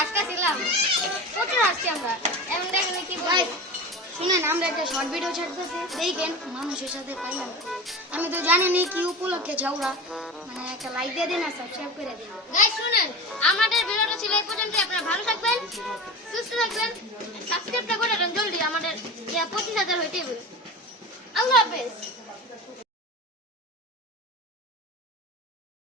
হাসতেছিলাম, প্রচুর হাসছি আমরা। এমন দেখেন কি বলে, শুনেন আমরা একটা শর্ট ভিডিও ছাড়তেছি, দেখেন মানুষের সাথে পাইলাম। আমি তো জানি না কি উপলক্ষে ঝগড়া, মানে একটা লাইক দিয়ে দিন আর সাবস্ক্রাইব করে দিন। গাইস শুনেন, আমাদের ভিডিওটা ছিল এই পর্যন্ত। আপনারা ভালো থাকবেন, সুস্থ থাকবেন, সাবস্ক্রাইবটা করে দেন জলদি, আমাদের 25,000 হইতেই হবে। আল্লাহ হাফেজ।